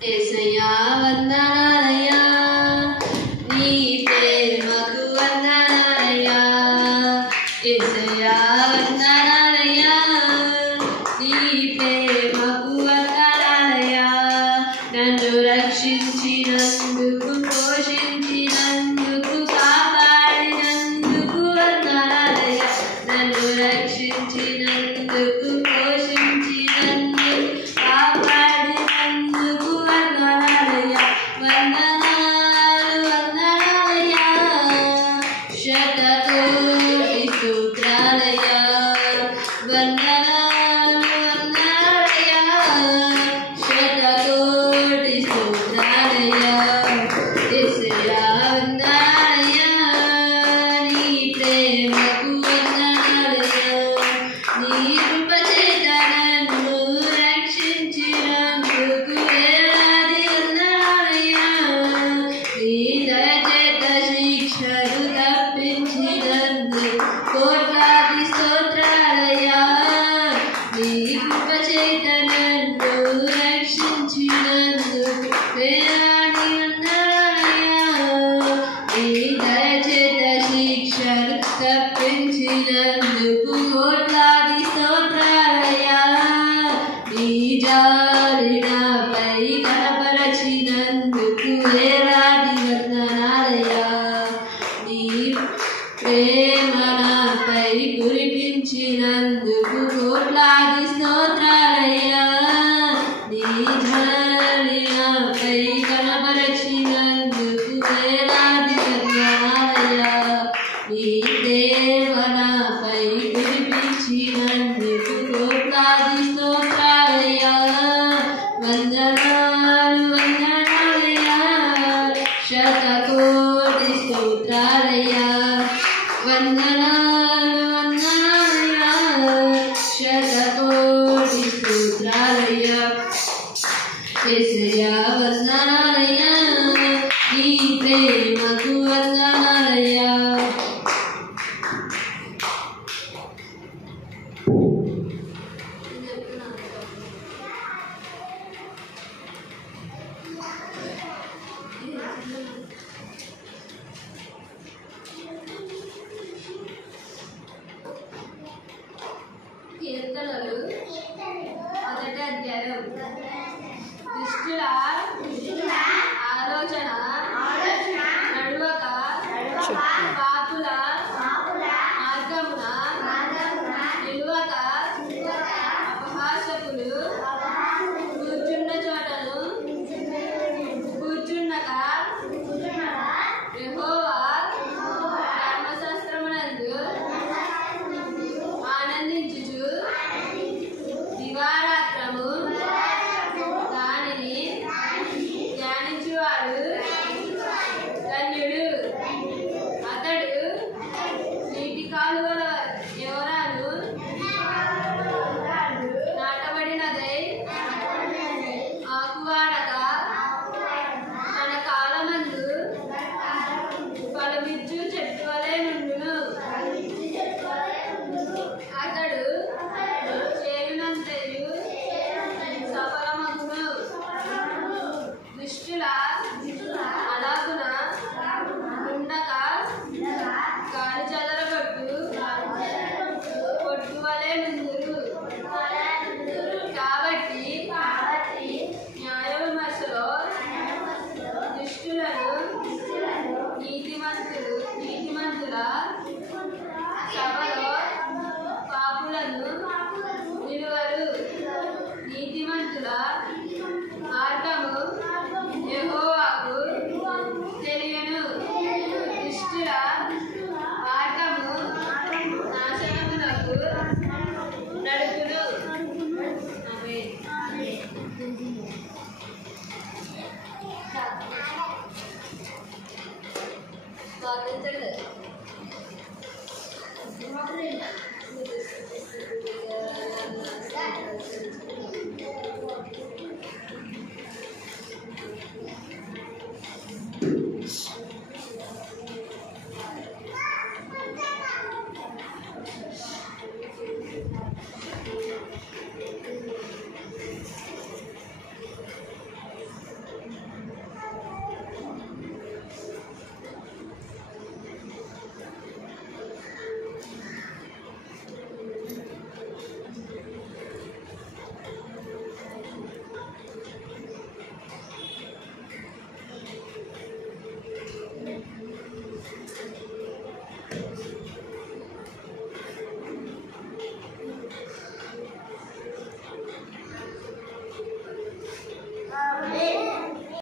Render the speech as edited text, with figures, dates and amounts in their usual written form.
యేసయ్యా వందనాలయ్యా నీ ప్రేమకు వందనాలయ్యా యేసయ్యా వందనాలయ్యా నీ ప్రేమకు వందనాలయ్యా నన్ను రక్షించినందుకు పోషించినందుకు కాపాడినందుకు వందనాలయ్యా నన్ను రక్షించినందుకు తప్పించినందుకు కోట్లాది స్తోత్రాలయ్యా నీ జాలి నాపై కనపరచినందుకు వేలాది వందనాలయ్యా నీ ప్రేమ నాపై కురిపించినందుకు కోట్లాది స్తోత్రాలయ్యా నీ జాలి నాపై కనపరచినందుకు వేలాది వందనాలయ్యా నీ ప్రేమ నాపై కురిపించినందుకు కోట్లాది స్తోత్రాలయ్యా వందనాలు వందనాలయ్యా శతకోటి స్తోత్రాలయ్యా వందనాలు వందనాలయ్యా శతకోటి స్తోత్రాలయ్యా యేసయ్యా వందనాలయ్యా నీ ప్రేమకు వందనాలయ్యా కీర్తనలు 1వ అధ్యాయం దుష్టుల